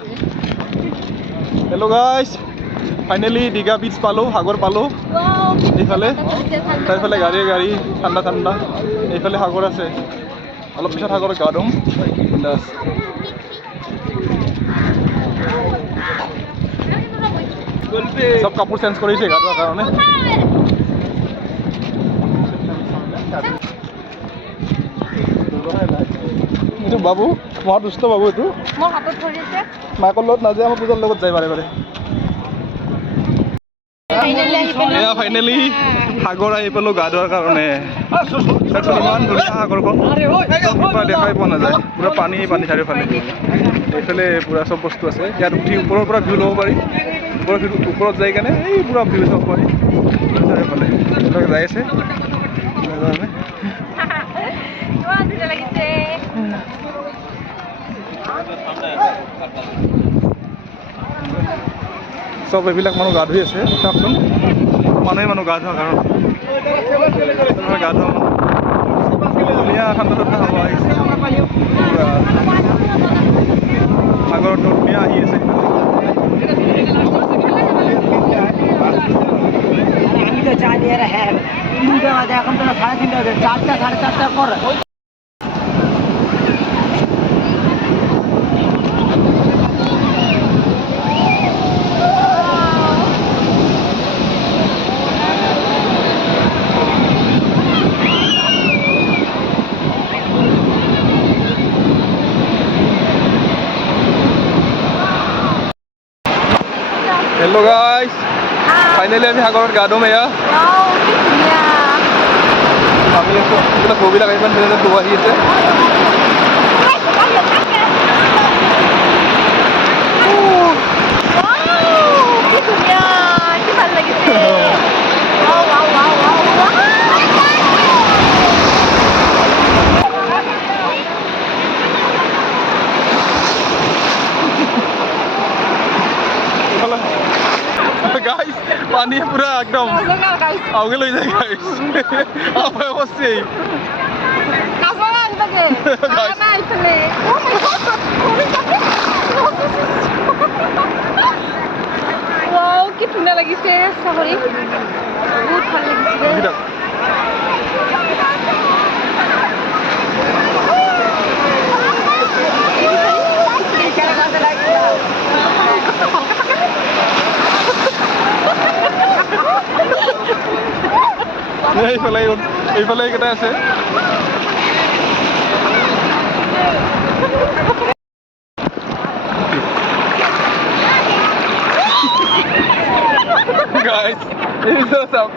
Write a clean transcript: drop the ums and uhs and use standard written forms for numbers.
Hello guys, finally Digha Beach palo, Hagor palo. এইফালে তাইফালে গাড়ী ঠাণ্ডা ঠাণ্ডা এইফালে সাগৰ আছে অলপ পিছত সাগৰত গা ধুম সব কাপোৰ চেঞ্জ কৰিছে গা ধোৱাৰ কাৰণে এইটো বাবু মহা দুষ্ট বাবু এইটো মোৰ হাতত ধৰিছে মাকৰ লগত নাযায় আমাৰ পূজাৰ লগত যায় বাৰে বাৰে ফাইনেলি সাগৰ আহি পালো গা ধোৱাৰ কাৰণে ইমান ধুনীয়া সাগৰখন দেখাই পোৱা নাযায় পুৰা পানী চাৰিওফালে এইফালে পুৰা চব বস্তু আছে ইয়াত উঠি ওপৰৰ পৰা ভিউ ল'ব পাৰি ওপৰত যাই কেনে এই পুৰা ভিউ চাব পাৰি চাৰিওফালে যাই আছে চব এইবিলাক মানুহ গা ধুই আছে চাওকচোন মানুহ গা ধোৱা কাৰণ গা ধোৱা ধুনীয়া ঠাণ্ডা হাৱা আহিছে সাগৰটো ধুনীয়া আহি আছে আমি তো চা দিয়ে হ্যাঁ এখন তো 3:30 বাজে 4টা 4:30 পর Hello guys, finally আমি সাগৰত গা ধুম এয়া আমি এইবিলাক গৰুবিলাক ইমান ধুনীয়া ধুব আহি আছে guys, पानी पूरा एकदम आगे ले जाए guys आप बच्चे wow कितना लगी से सॉरी बहुत ভাল লাগিছে এইফালে কেইটা আছে guys this is up